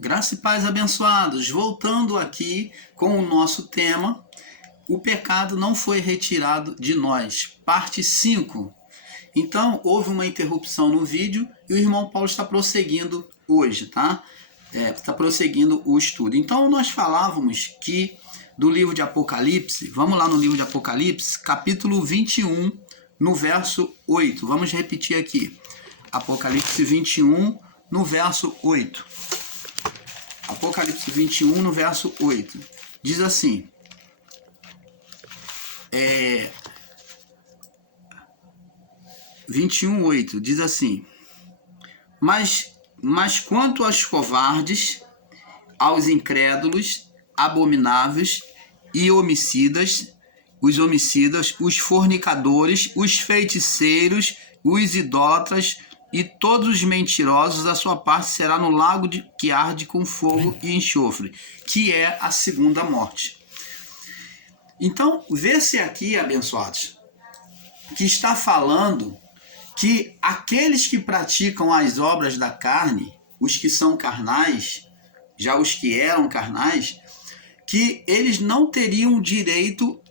Graça e paz, abençoados. Voltando aqui com o nosso tema, o pecado não foi retirado de nós, parte 5. Então, houve uma interrupção no vídeo e o irmão Paulo está prosseguindo hoje, tá? Está prosseguindo o estudo. Então, nós falávamos que do livro de Apocalipse, vamos lá no livro de Apocalipse, capítulo 21, no verso 8. Vamos repetir aqui. Apocalipse 21, no verso 8. Apocalipse 21, no verso 8. Diz assim: 21:8 diz assim: mas quanto aos covardes, aos incrédulos, abomináveis e homicidas, os fornicadores, os feiticeiros, os idólatras e todos os mentirosos, a sua parte será no lago que arde com fogo e enxofre, que é a segunda morte. Então, vê-se aqui, abençoados, que está falando que aqueles que praticam as obras da carne, os que são carnais, já os que eram carnais, que eles não teriam direito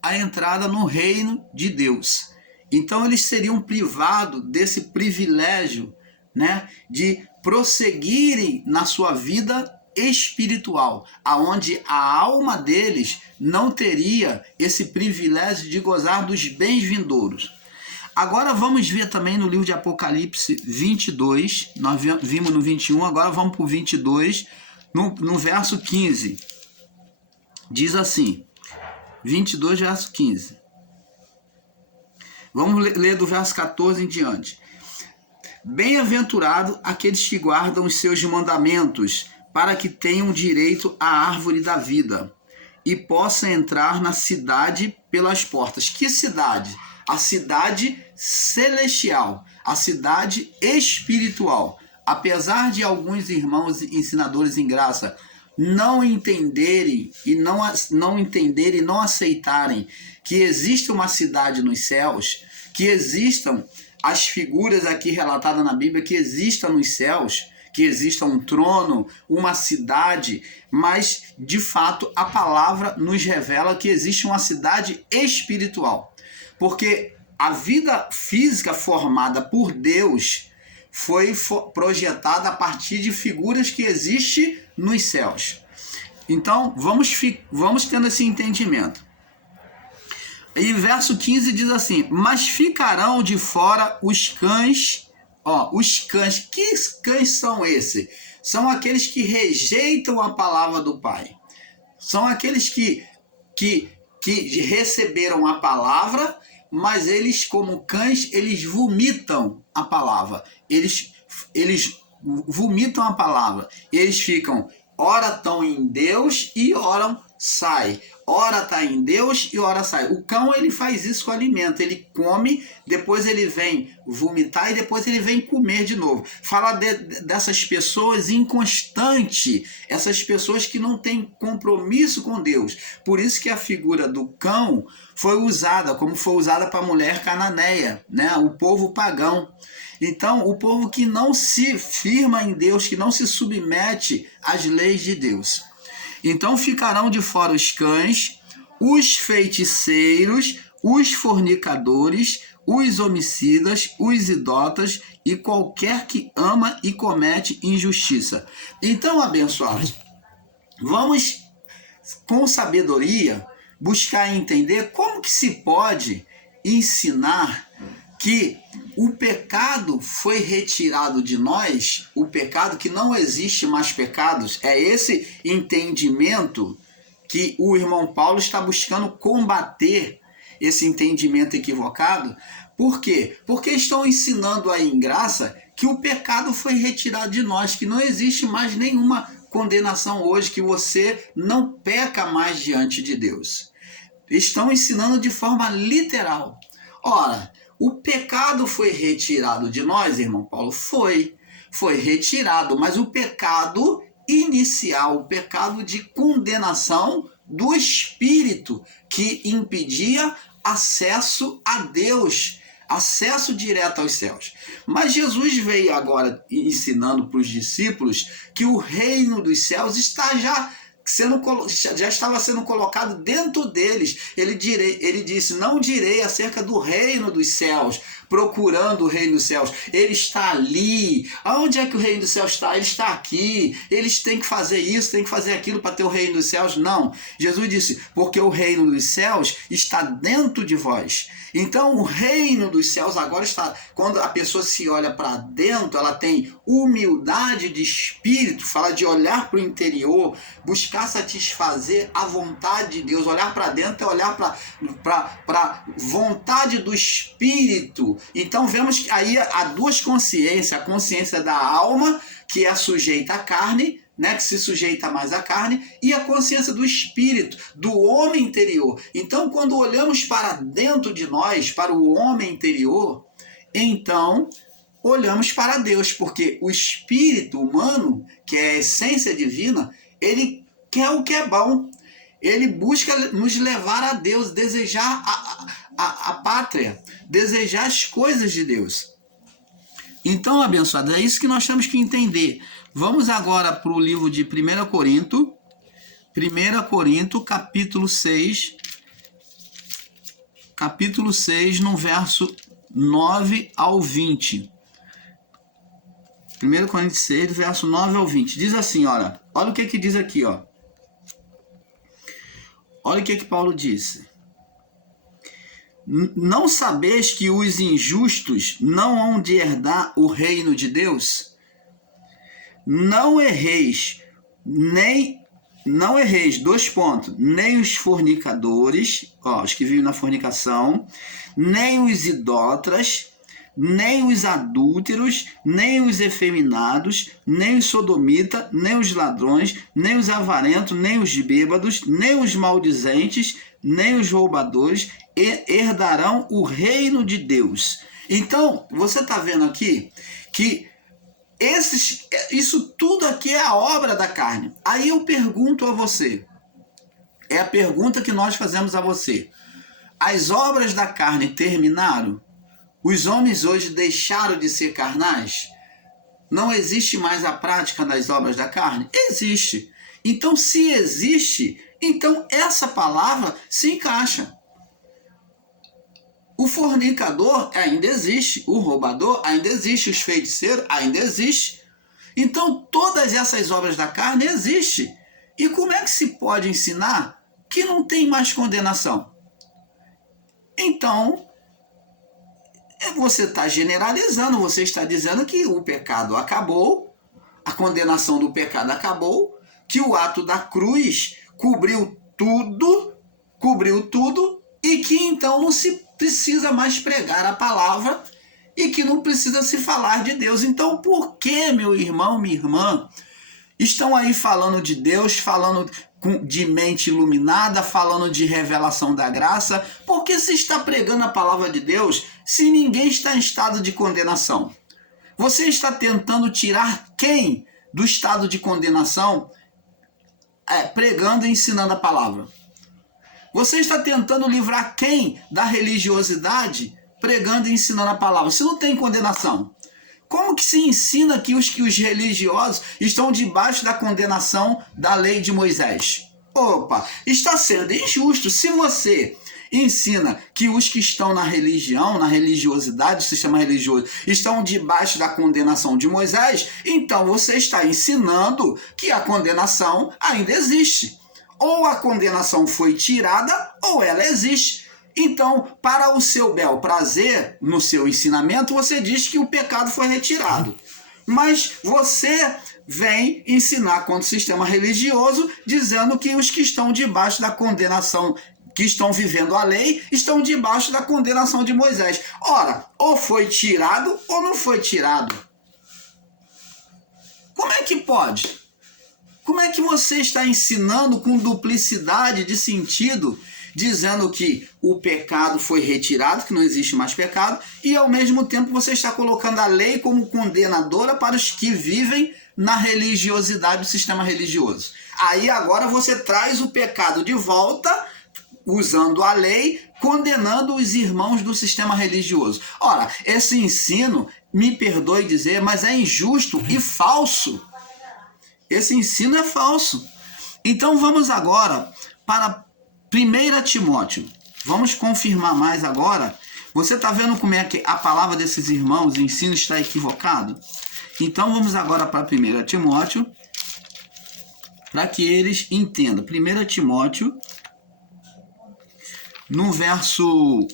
à entrada no reino de Deus. Então eles seriam privados desse privilégio, né, de prosseguirem na sua vida espiritual, aonde a alma deles não teria esse privilégio de gozar dos bens vindouros. Agora vamos ver também no livro de Apocalipse 22, nós vimos no 21, agora vamos para o 22, no verso 15. Diz assim, 22, verso 15. Vamos ler do verso 14 em diante. Bem-aventurado aqueles que guardam os seus mandamentos, para que tenham direito à árvore da vida e possam entrar na cidade pelas portas. Que cidade? A cidade celestial, a cidade espiritual. Apesar de alguns irmãos ensinadores em graça não entenderem e não aceitarem que existe uma cidade nos céus, que existam as figuras aqui relatadas na Bíblia, que existam nos céus, que exista um trono, uma cidade, mas de fato a palavra nos revela que existe uma cidade espiritual. Porque a vida física formada por Deus foi projetada a partir de figuras que existem nos céus. Então, vamos tendo esse entendimento. E verso 15 diz assim: mas ficarão de fora os cães. Os cães, que cães são esses? São aqueles que rejeitam a palavra do Pai. São aqueles que receberam a palavra, mas eles, como cães, eles vomitam a palavra. Eles vomitam a palavra. Eles ficam, ora estão em Deus e ora sai. Ora está em Deus e ora sai. O cão, ele faz isso com o alimento. Ele come, depois ele vem vomitar e depois ele vem comer de novo. Fala dessas pessoas inconstantes, essas pessoas que não têm compromisso com Deus. Por isso que a figura do cão foi usada, como foi usada para a mulher cananeia, né? O povo pagão. Então, o povo que não se firma em Deus, que não se submete às leis de Deus. Então ficarão de fora os cães, os feiticeiros, os fornicadores, os homicidas, os idólatras e qualquer que ama e comete injustiça. Então, abençoados, vamos com sabedoria buscar entender como que se pode ensinar que o pecado foi retirado de nós, o pecado, que não existe mais pecados. É esse entendimento que o irmão Paulo está buscando combater, esse entendimento equivocado. Por quê? Porque estão ensinando aí em graça que o pecado foi retirado de nós, que não existe mais nenhuma condenação hoje, que você não peca mais diante de Deus. Estão ensinando de forma literal. Ora, o pecado foi retirado de nós, irmão Paulo? Foi retirado, mas o pecado inicial, o pecado de condenação do espírito, que impedia acesso a Deus, acesso direto aos céus. Mas Jesus veio agora ensinando para os discípulos que o reino dos céus está já estava sendo colocado dentro deles. Ele disse, não direi acerca do reino dos céus, procurando o reino dos céus. Ele está ali. Aonde é que o reino dos céus está? Ele está aqui. Eles têm que fazer isso, têm que fazer aquilo para ter o reino dos céus. Não. Jesus disse, porque o reino dos céus está dentro de vós. Então o reino dos céus agora está, quando a pessoa se olha para dentro, ela tem humildade de espírito, fala de olhar para o interior, buscar satisfazer a vontade de Deus. Olhar para dentro é olhar para a vontade do espírito. Então vemos que aí há duas consciências, a consciência da alma, que é sujeita à carne, né, que se sujeita mais à carne, e a consciência do espírito, do homem interior. Então, quando olhamos para dentro de nós, para o homem interior, então olhamos para Deus, porque o espírito humano, que é a essência divina, ele quer o que é bom. Ele busca nos levar a Deus, desejar a pátria, desejar as coisas de Deus. Então, abençoado, é isso que nós temos que entender. Vamos agora para o livro de 1 Corinto, capítulo 6, no verso 9 ao 20. 1 Coríntios 6, verso 9 ao 20. Diz assim, olha o que diz aqui, ó. Olha o que Paulo disse. Não sabeis que os injustos não hão de herdar o reino de Deus? Não erreis, nem os fornicadores, os que vivem na fornicação, nem os idólatras, nem os adúlteros, nem os efeminados, nem os sodomitas, nem os ladrões, nem os avarentos, nem os bêbados, nem os maldizentes, nem os roubadores herdarão o reino de Deus. Então, você está vendo aqui que isso tudo aqui é a obra da carne. Aí eu pergunto a você, é a pergunta que nós fazemos a você. As obras da carne terminaram? Os homens hoje deixaram de ser carnais? Não existe mais a prática das obras da carne? Existe. Então, se existe, então essa palavra se encaixa. O fornicador ainda existe, o roubador ainda existe, os feiticeiros ainda existem. Então, todas essas obras da carne existem. E como é que se pode ensinar que não tem mais condenação? Então, você está generalizando, você está dizendo que o pecado acabou, a condenação do pecado acabou, que o ato da cruz cobriu tudo, e que então não se precisa mais pregar a palavra e que não precisa se falar de Deus. Então, por que, meu irmão, minha irmã, estão aí falando de Deus, falando de mente iluminada, falando de revelação da graça? Por que se está pregando a palavra de Deus se ninguém está em estado de condenação? Você está tentando tirar quem do estado de condenação? Pregando e ensinando a palavra. Você está tentando livrar quem da religiosidade? Pregando e ensinando a palavra. Se não tem condenação, como que se ensina que os religiosos estão debaixo da condenação da lei de Moisés? Opa, está sendo injusto. Se você ensina que os que estão na religião, na religiosidade, o sistema religioso, estão debaixo da condenação de Moisés, então você está ensinando que a condenação ainda existe. Ou a condenação foi tirada, ou ela existe. Então, para o seu bel prazer, no seu ensinamento, você diz que o pecado foi retirado. Mas você vem ensinar contra o sistema religioso, dizendo que os que estão debaixo da condenação, que estão vivendo a lei, estão debaixo da condenação de Moisés. Ora, ou foi tirado ou não foi tirado. Como é que pode? Como é que você está ensinando com duplicidade de sentido, dizendo que o pecado foi retirado, que não existe mais pecado, e ao mesmo tempo você está colocando a lei como condenadora para os que vivem na religiosidade do sistema religioso? Aí agora você traz o pecado de volta, usando a lei, condenando os irmãos do sistema religioso. Ora, esse ensino, me perdoe dizer, mas é injusto e falso. Esse ensino é falso. Então vamos agora para 1 Timóteo. Vamos confirmar mais agora. Você está vendo como é que a palavra desses irmãos, o ensino está equivocado? Então vamos agora para 1 Timóteo, para que eles entendam. 1 Timóteo, no verso,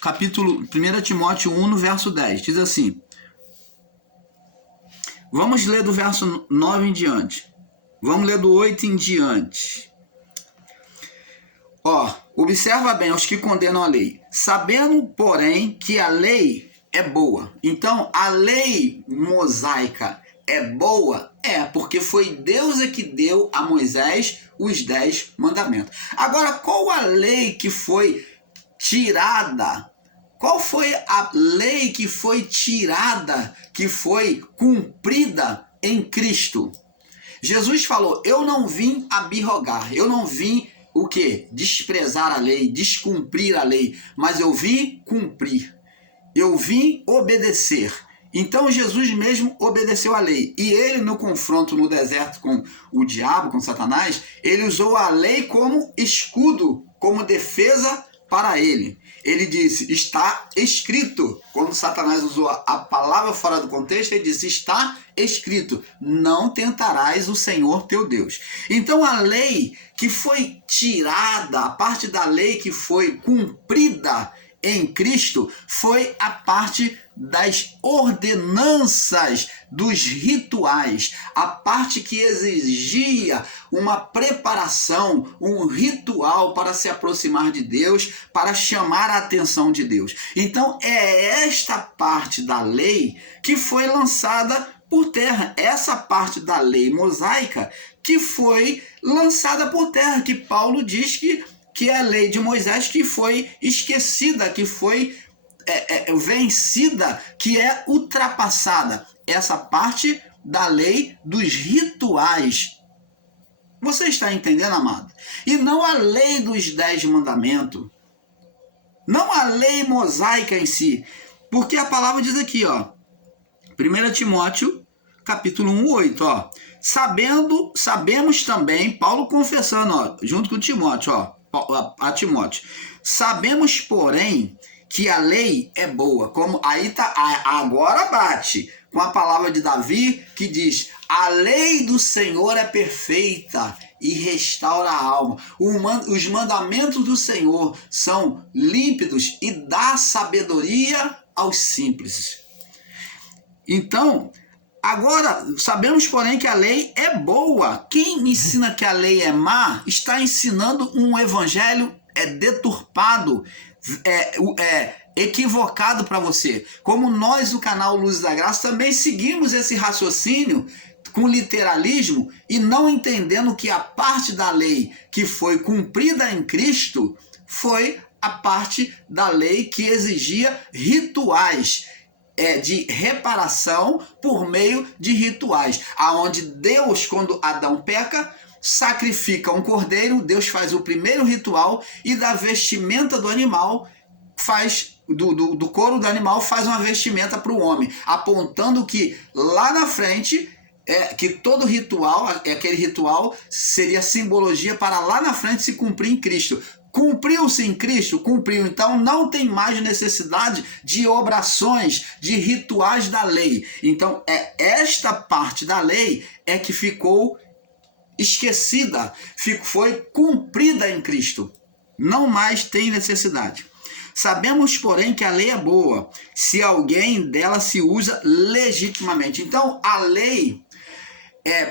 capítulo 1 Timóteo 1, no verso 10, diz assim. Vamos ler do verso 9 em diante. Vamos ler do 8 em diante. Observa bem os que condenam a lei, sabendo, porém, que a lei é boa. Então, a lei mosaica é boa? É, porque foi Deus que deu a Moisés os 10 mandamentos. Agora, qual a lei que foi tirada? Qual foi a lei que foi tirada, que foi cumprida em Cristo? Jesus falou, eu não vim abirrogar, eu não vim o quê? Desprezar a lei, descumprir a lei, mas eu vim cumprir, eu vim obedecer. Então Jesus mesmo obedeceu a lei, e ele no confronto no deserto com o diabo, com Satanás, ele usou a lei como escudo, como defesa para ele. Ele disse, está escrito. Quando Satanás usou a palavra fora do contexto, ele disse, está escrito, não tentarás o Senhor teu Deus. Então a lei que foi tirada, a parte da lei que foi cumprida em Cristo, foi a parte das ordenanças, dos rituais, a parte que exigia uma preparação, um ritual para se aproximar de Deus, para chamar a atenção de Deus. Então é esta parte da lei que foi lançada por terra, essa parte da lei mosaica que foi lançada por terra, que Paulo diz que é a lei de Moisés que foi esquecida, que foi vencida, que é ultrapassada. Essa parte da lei dos rituais. Você está entendendo, amado? E não a lei dos 10 mandamentos. Não a lei mosaica em si. Porque a palavra diz aqui, 1 Timóteo, capítulo 1, 8, sabemos também, Paulo confessando, junto com Timóteo, a Timóteo, sabemos, porém, que a lei é boa. Como aí tá, agora bate com a palavra de Davi que diz: a lei do Senhor é perfeita e restaura a alma. Os mandamentos do Senhor são límpidos e dá sabedoria aos simples. Então, agora, sabemos, porém, que a lei é boa. Quem ensina que a lei é má está ensinando um evangelho deturpado, equivocado para você. Como nós, o canal Luz da Graça, também seguimos esse raciocínio com literalismo e não entendendo que a parte da lei que foi cumprida em Cristo foi a parte da lei que exigia rituais, de reparação por meio de rituais, aonde Deus, quando Adão peca, sacrifica um cordeiro, Deus faz o primeiro ritual e da vestimenta do animal do couro do animal faz uma vestimenta para o homem, apontando que lá na frente que todo ritual, aquele ritual seria simbologia para lá na frente se cumprir em Cristo. Cumpriu-se em Cristo? Cumpriu. Então não tem mais necessidade de obrações, de rituais da lei. Então esta parte da lei que ficou esquecida, foi cumprida em Cristo. Não mais tem necessidade. Sabemos, porém, que a lei é boa, se alguém dela se usa legitimamente. Então a lei...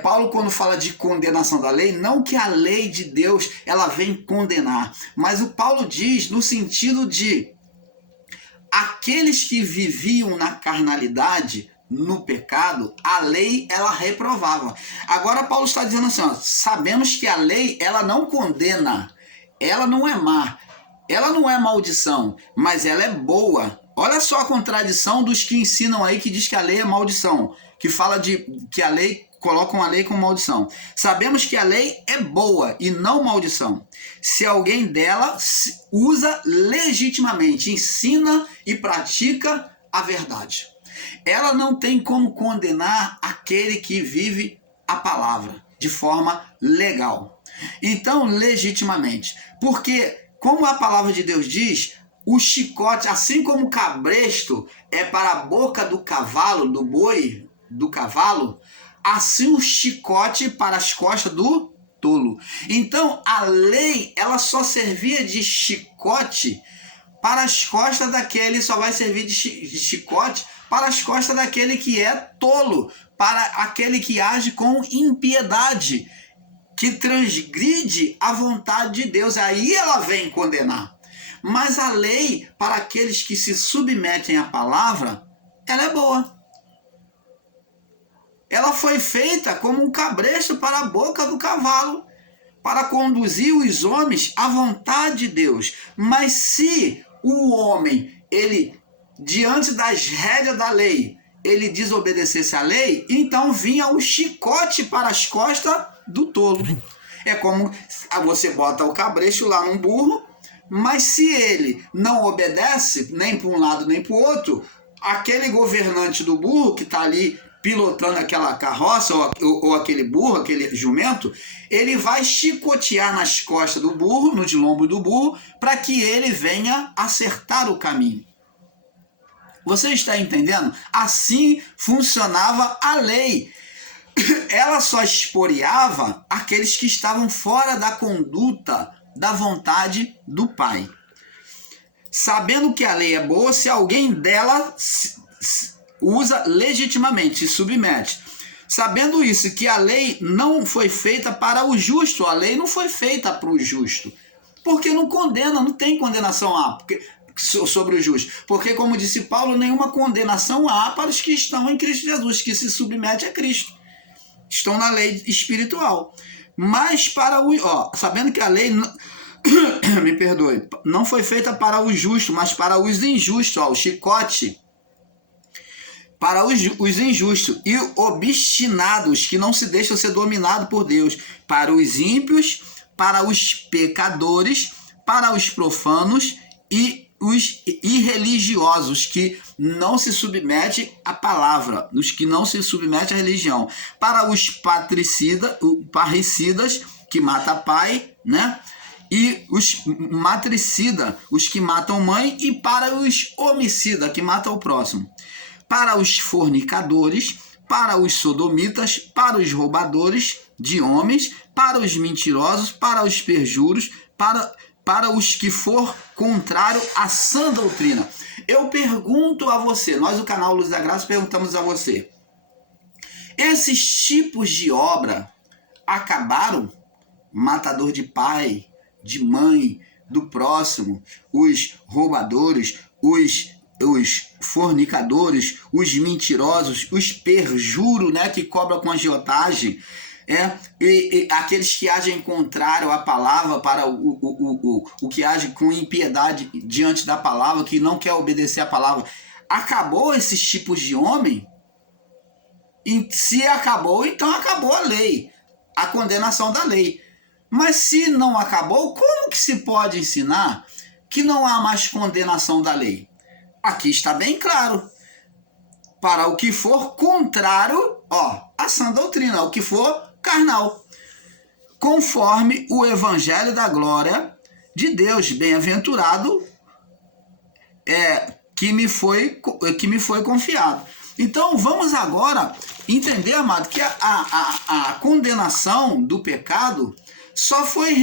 Paulo, quando fala de condenação da lei, não que a lei de Deus ela vem condenar, mas o Paulo diz no sentido de aqueles que viviam na carnalidade, no pecado, a lei ela reprovava. Agora Paulo está dizendo assim, sabemos que a lei ela não condena, ela não é má, ela não é maldição, mas ela é boa. Olha só a contradição dos que ensinam aí que diz que a lei é maldição, que fala de que a lei colocam a lei como maldição. Sabemos que a lei é boa e não maldição. Se alguém dela usa legitimamente, ensina e pratica a verdade. Ela não tem como condenar aquele que vive a palavra de forma legal. Então, legitimamente. Porque, como a palavra de Deus diz, o chicote, assim como o cabresto é para a boca do cavalo, do boi, do cavalo, assim o chicote para as costas do tolo. Então, a lei, ela só servia de chicote para as costas daquele, só vai servir de chicote para as costas daquele que é tolo, para aquele que age com impiedade, que transgride a vontade de Deus. Aí ela vem condenar. Mas a lei, para aqueles que se submetem à palavra, ela é boa. Ela foi feita como um cabresto para a boca do cavalo, para conduzir os homens à vontade de Deus. Mas se o homem, ele, diante das rédeas da lei, ele desobedecesse à lei, então vinha o chicote para as costas do tolo. É como você bota o cabresto lá num burro, mas se ele não obedece, nem para um lado nem para o outro, aquele governante do burro que está ali pilotando aquela carroça ou aquele burro, aquele jumento, ele vai chicotear nas costas do burro, no lombo do burro, para que ele venha acertar o caminho. Você está entendendo? Assim funcionava a lei. Ela só esporeava aqueles que estavam fora da conduta da vontade do Pai. Sabendo que a lei é boa, se alguém dela usa legitimamente, se submete. Sabendo isso, que a lei não foi feita para o justo, a lei não foi feita para o justo. Porque não condena, não tem condenação sobre o justo. Porque, como disse Paulo, nenhuma condenação há para os que estão em Cristo Jesus, que se submetem a Cristo. Estão na lei espiritual. Mas para o... sabendo que a lei... me perdoe. Não foi feita para o justo, mas para os injustos. O chicote. Para os injustos e obstinados, que não se deixam ser dominados por Deus. Para os ímpios, para os pecadores, para os profanos e os irreligiosos, que não se submetem à palavra, os que não se submetem à religião, para os parricidas, que matam pai, né? E os matricidas, os que matam mãe, e para os homicidas, que matam o próximo, para os fornicadores, para os sodomitas, para os roubadores de homens, para os mentirosos, para os perjuros, para os que for contrário à sã doutrina. Eu pergunto a você, nós do canal Luz da Graça perguntamos a você, esses tipos de obra acabaram? Matador de pai, de mãe, do próximo, os roubadores, os fornicadores, os mentirosos, os perjuros, né, que cobram com agiotagem, e aqueles que agem contrário à palavra, para o que age com impiedade diante da palavra, que não quer obedecer à palavra. Acabou esses tipos de homem? E se acabou, então acabou a lei, a condenação da lei. Mas se não acabou, como que se pode ensinar que não há mais condenação da lei? Aqui está bem claro. Para o que for contrário, à sã doutrina, o que for carnal, conforme o evangelho da glória de Deus, bem-aventurado que me foi confiado. Então vamos agora entender, amado, que a condenação do pecado só é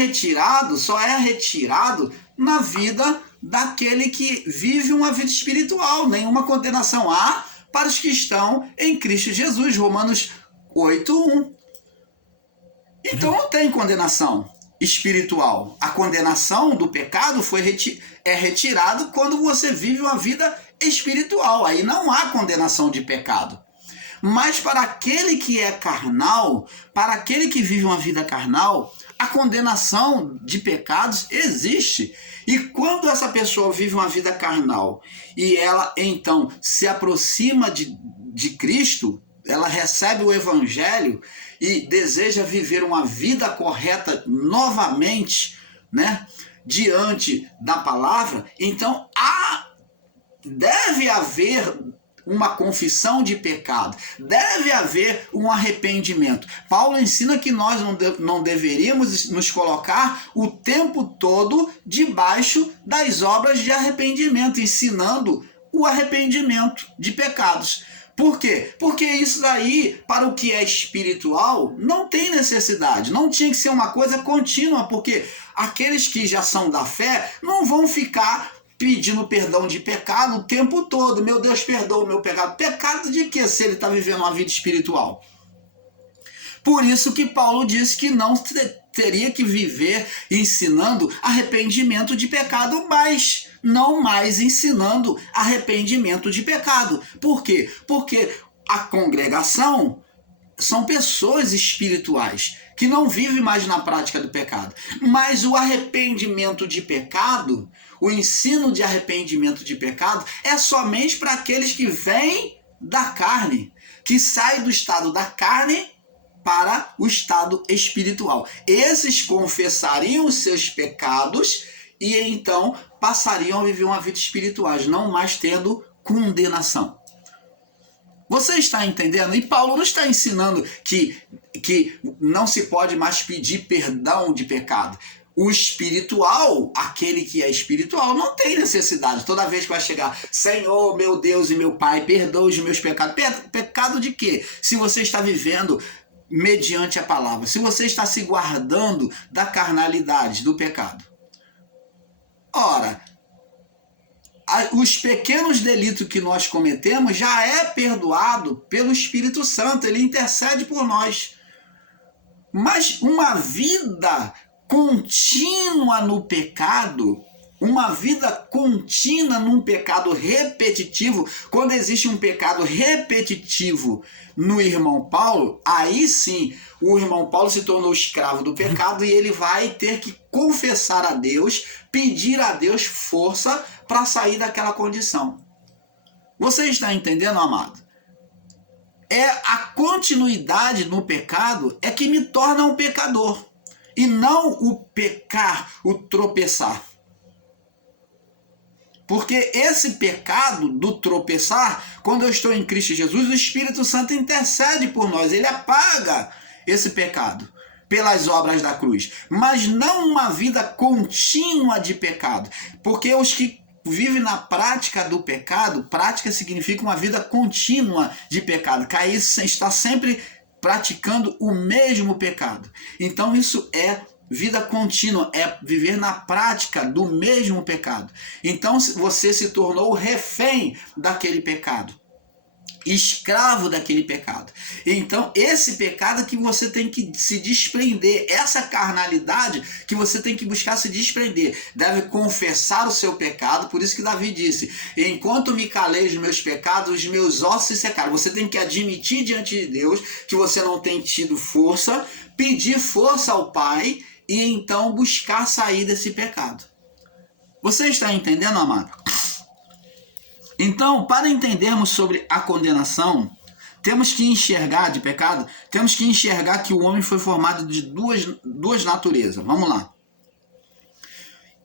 retirado na vida daquele que vive uma vida espiritual. Nenhuma condenação há para os que estão em Cristo Jesus, Romanos 8:1. Então não tem condenação espiritual. A condenação do pecado é retirado quando você vive uma vida espiritual. Aí não há condenação de pecado. Mas para aquele que é carnal, para aquele que vive uma vida carnal, a condenação de pecados existe. E quando essa pessoa vive uma vida carnal e ela então se aproxima de Cristo, ela recebe o evangelho e deseja viver uma vida correta novamente, né, diante da palavra, então deve haver uma confissão de pecado, deve haver um arrependimento. Paulo ensina que nós não deveríamos nos colocar o tempo todo debaixo das obras de arrependimento, ensinando o arrependimento de pecados. Por quê? Porque isso daí, para o que é espiritual, não tem necessidade. Não tinha que ser uma coisa contínua, porque aqueles que já são da fé não vão ficar pedindo perdão de pecado o tempo todo. Meu Deus, perdoa o meu pecado. Pecado de quê, se ele está vivendo uma vida espiritual? Por isso que Paulo disse que não teria que viver ensinando arrependimento de pecado, mas não mais ensinando arrependimento de pecado. Por quê? Porque a congregação são pessoas espirituais que não vivem mais na prática do pecado. Mas o arrependimento de pecado, o ensino de arrependimento de pecado, é somente para aqueles que vêm da carne, que saem do estado da carne para o estado espiritual. Esses confessariam os seus pecados e então passariam a viver uma vida espiritual, não mais tendo condenação. Você está entendendo? E Paulo não está ensinando que não se pode mais pedir perdão de pecado. O espiritual, aquele que é espiritual, não tem necessidade. Toda vez que vai chegar, Senhor, meu Deus e meu Pai, perdoa os meus pecados. Pecado de quê? Se você está vivendo mediante a palavra, se você está se guardando da carnalidade, do pecado. Ora, os pequenos delitos que nós cometemos já é perdoado pelo Espírito Santo, ele intercede por nós. Mas uma vida contínua no pecado, uma vida contínua num pecado repetitivo, quando existe um pecado repetitivo no irmão Paulo, aí sim o irmão Paulo se tornou escravo do pecado e ele vai ter que confessar a Deus, pedir a Deus força para sair daquela condição. Você está entendendo, amado? É a continuidade no pecado é que me torna um pecador, e não o pecar, o tropeçar. Porque esse pecado do tropeçar, quando eu estou em Cristo Jesus, o Espírito Santo intercede por nós, ele apaga esse pecado pelas obras da cruz, mas não uma vida contínua de pecado, porque os que vivem na prática do pecado, prática significa uma vida contínua de pecado, cair está sempre praticando o mesmo pecado. Então isso é vida contínua, é viver na prática do mesmo pecado. Então você se tornou refém daquele pecado, escravo daquele pecado. Então esse pecado que você tem que se desprender, essa carnalidade que você tem que buscar se desprender, deve confessar o seu pecado. Por isso que Davi disse, enquanto me calei os meus pecados, os meus ossos se secaram. Você tem que admitir diante de Deus que você não tem tido força, pedir força ao Pai e então buscar sair desse pecado. Você está entendendo, amado? Então, para entendermos sobre a condenação, temos que enxergar de pecado, temos que enxergar que o homem foi formado de duas naturezas. Vamos lá.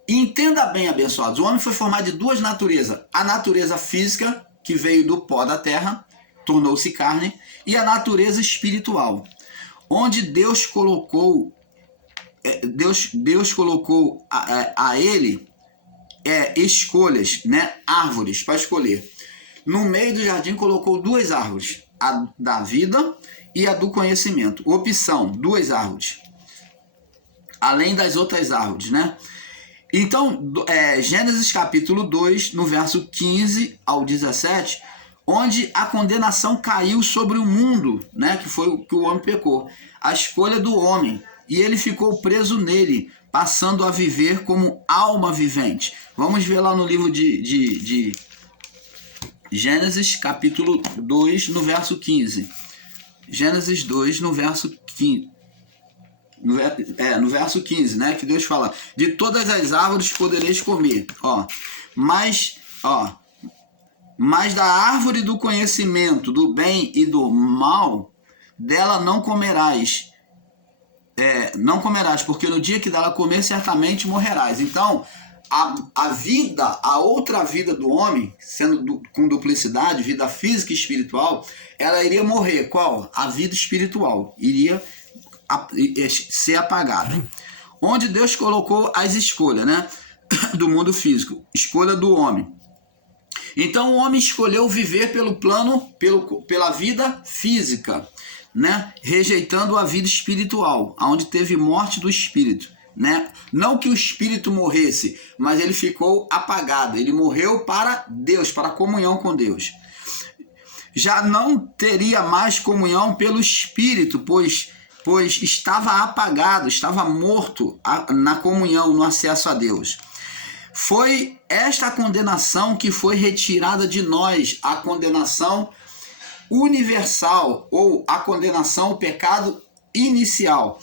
Entenda bem, abençoados, o homem foi formado de duas naturezas. A natureza física, que veio do pó da terra, tornou-se carne, e a natureza espiritual, onde Deus colocou a ele escolhas, né? Árvores para escolher. No meio do jardim colocou duas árvores, a da vida e a do conhecimento. Opção, duas árvores, além das outras árvores, né? Então, Gênesis capítulo 2, no verso 15 ao 17, onde a condenação caiu sobre o mundo, né? Que foi o que o homem pecou. A escolha do homem. E ele ficou preso nele, passando a viver como alma vivente. Vamos ver lá no livro de Gênesis, capítulo 2, no verso 15. Gênesis 2, no verso 15. No verso 15, né? Que Deus fala, de todas as árvores podereis comer. Mas da árvore do conhecimento do bem e do mal, dela não comerás. Não comerás, porque no dia que dela comer, certamente morrerás. Então, a outra vida do homem, sendo com duplicidade, vida física e espiritual, ela iria morrer. Qual? A vida espiritual. Iria ser apagada. Onde Deus colocou as escolhas, né? Do mundo físico. Escolha do homem. Então o homem escolheu viver pela vida física, né? Rejeitando a vida espiritual, onde teve morte do espírito, né? Não que o espírito morresse, mas ele ficou apagado. Ele morreu para Deus, para a comunhão com Deus. Já não teria mais comunhão pelo espírito, pois estava apagado, estava morto na comunhão, no acesso a Deus. Foi esta a condenação que foi retirada de nós, a condenação universal, ou a condenação ao pecado inicial,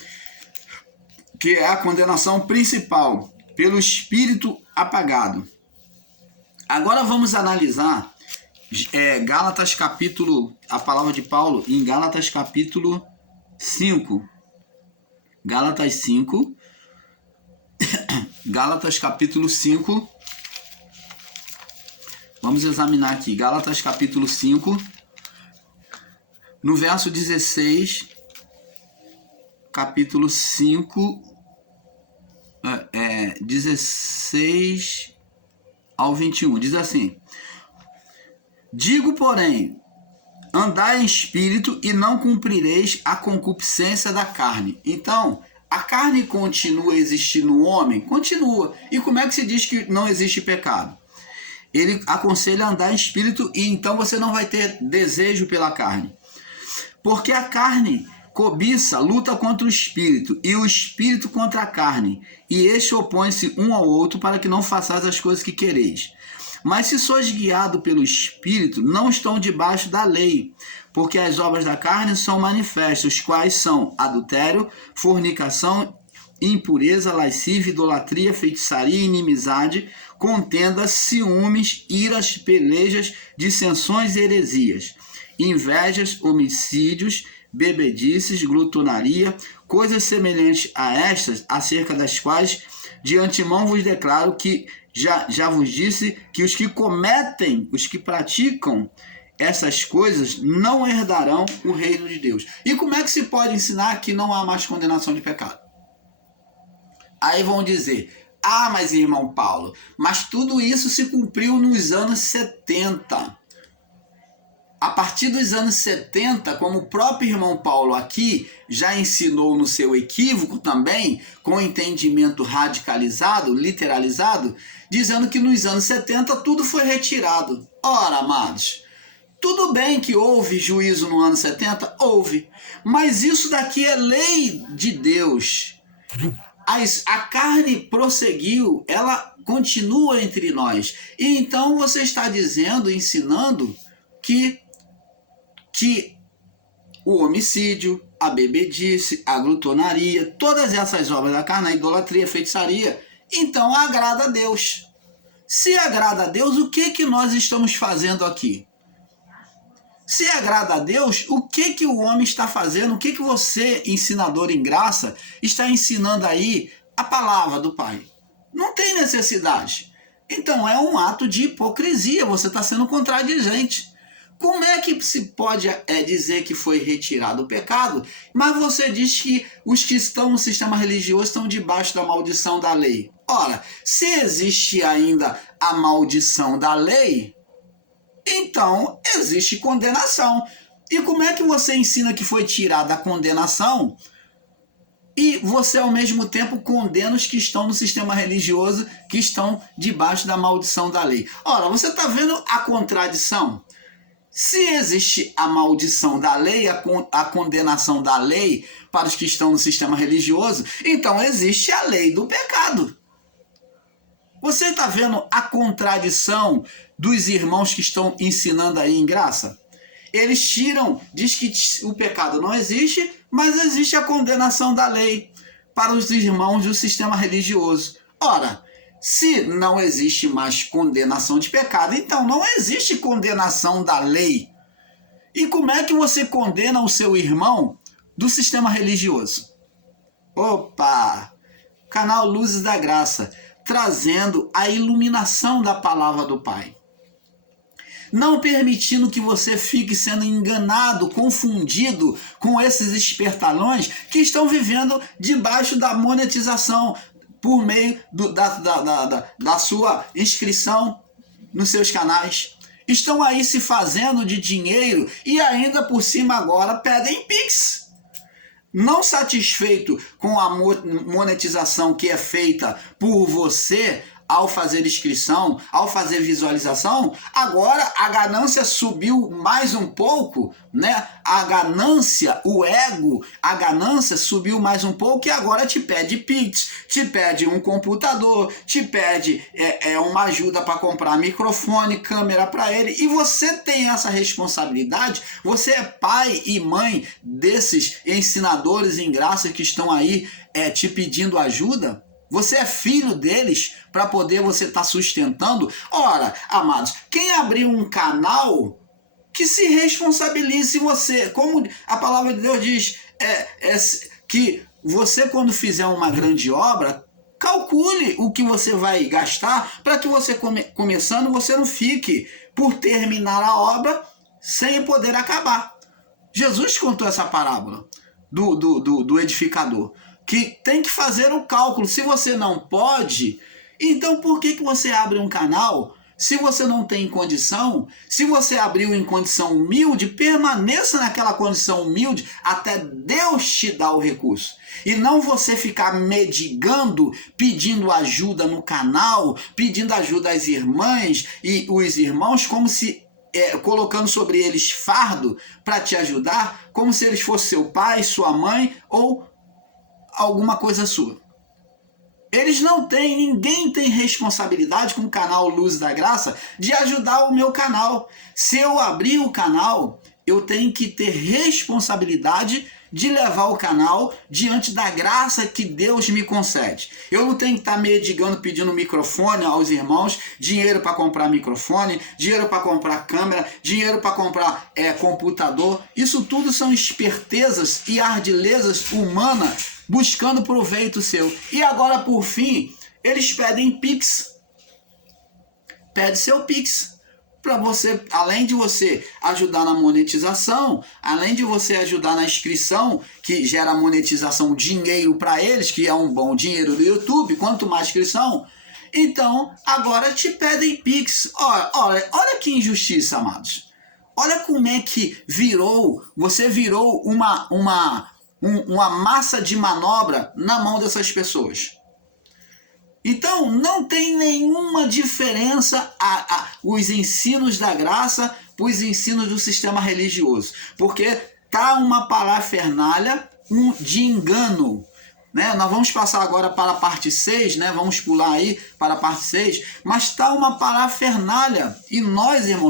que é a condenação principal, pelo espírito apagado. Agora vamos analisar Gálatas capítulo, a palavra de Paulo em Gálatas capítulo 5. Gálatas 5. Gálatas capítulo 5. Vamos examinar aqui. Gálatas capítulo 5. No verso 16. Capítulo 5. 16 ao 21. Diz assim: digo, porém, andai em espírito e não cumprireis a concupiscência da carne. Então, a carne continua a existir no homem? Continua. E como é que se diz que não existe pecado? Ele aconselha a andar em espírito e então você não vai ter desejo pela carne. Porque a carne cobiça, luta contra o espírito e o espírito contra a carne. E este opõe-se um ao outro para que não façais as coisas que quereis. Mas se sois guiado pelo Espírito, não estão debaixo da lei, porque as obras da carne são manifestas, os quais são adultério, fornicação, impureza, lascívia, idolatria, feitiçaria, inimizade, contendas, ciúmes, iras, pelejas, dissensões e heresias, invejas, homicídios, bebedices, glutonaria, coisas semelhantes a estas, acerca das quais de antemão vos declaro que já vos disse que os que cometem, os que praticam essas coisas não herdarão o reino de Deus. E como é que se pode ensinar que não há mais condenação de pecado? Aí vão dizer: ah, mas irmão Paulo, mas tudo isso se cumpriu nos anos 70. A partir dos anos 70, como o próprio irmão Paulo aqui já ensinou no seu equívoco também, com entendimento radicalizado, literalizado, dizendo que nos anos 70 tudo foi retirado. Ora, amados, tudo bem que houve juízo no ano 70? Houve. Mas isso daqui é lei de Deus. A carne prosseguiu, ela continua entre nós. E então você está dizendo, ensinando, que o homicídio, a bebedice, a glutonaria, todas essas obras da carne, a idolatria, a feitiçaria, então agrada a Deus. Se agrada a Deus, o que nós estamos fazendo aqui? Se agrada a Deus, o que o homem está fazendo? O que você, ensinador em graça, está ensinando aí a palavra do Pai? Não tem necessidade. Então é um ato de hipocrisia, você está sendo contradigente. Como é que se pode dizer que foi retirado o pecado, mas você diz que os que estão no sistema religioso estão debaixo da maldição da lei? Ora, se existe ainda a maldição da lei, então existe condenação. E como é que você ensina que foi tirada a condenação e você ao mesmo tempo condena os que estão no sistema religioso, que estão debaixo da maldição da lei? Ora, você está vendo a contradição? Se existe a maldição da lei, a condenação da lei para os que estão no sistema religioso, então existe a lei do pecado. Você está vendo a contradição dos irmãos que estão ensinando aí em graça? Eles diz que o pecado não existe, mas existe a condenação da lei para os irmãos do sistema religioso. Ora, Se não existe mais condenação de pecado, então não existe condenação da lei. E como é que você condena o seu irmão do sistema religioso? Opa! Canal Luzes da Graça, trazendo a iluminação da palavra do Pai. Não permitindo que você fique sendo enganado, confundido com esses espertalhões que estão vivendo debaixo da monetização por meio da sua inscrição nos seus canais. Estão aí se fazendo de dinheiro e ainda por cima agora pedem Pix. Não satisfeito com a monetização que é feita por você ao fazer inscrição, ao fazer visualização, agora a ganância subiu mais um pouco, né? A ganância, o ego, a ganância subiu mais um pouco e agora te pede Pix, te pede um computador, te pede uma ajuda para comprar microfone, câmera para ele, e você tem essa responsabilidade, você é pai e mãe desses ensinadores em graça que estão aí te pedindo ajuda. Você é filho deles para poder você estar sustentando. Ora, amados, quem abrir um canal que se responsabilize você. Como a palavra de Deus diz, que você quando fizer uma grande obra, calcule o que você vai gastar para que você começando, você não fique por terminar a obra sem poder acabar. Jesus contou essa parábola do edificador, que tem que fazer o cálculo. Se você não pode, então por que você abre um canal? Se você não tem condição, se você abriu em condição humilde, permaneça naquela condição humilde até Deus te dar o recurso. E não você ficar mendigando, pedindo ajuda no canal, pedindo ajuda às irmãs e os irmãos, como se colocando sobre eles fardo para te ajudar, como se eles fossem seu pai, sua mãe ou alguma coisa sua. Eles não têm, ninguém tem responsabilidade com o canal Luz da Graça de ajudar o meu canal. Se eu abrir o canal, eu tenho que ter responsabilidade de levar o canal diante da graça que Deus me concede. Eu não tenho que estar mendigando, pedindo microfone aos irmãos, dinheiro para comprar microfone, dinheiro para comprar câmera, dinheiro para comprar computador. Isso tudo são espertezas e ardilezas humanas buscando proveito seu. E agora, por fim, eles pedem Pix. Pede seu Pix. Para você, além de você ajudar na monetização, além de você ajudar na inscrição, que gera monetização, dinheiro para eles, que é um bom dinheiro do YouTube, quanto mais inscrição, então agora te pedem Pix. Olha que injustiça, amados. Olha como é que você virou uma massa de manobra na mão dessas pessoas. Então, não tem nenhuma diferença os ensinos da graça para os ensinos do sistema religioso. Porque tá uma parafernália de engano. Né? Nós vamos passar agora para a parte 6, né? Vamos pular aí para a parte 6. Mas tá uma parafernália. E nós, irmãos,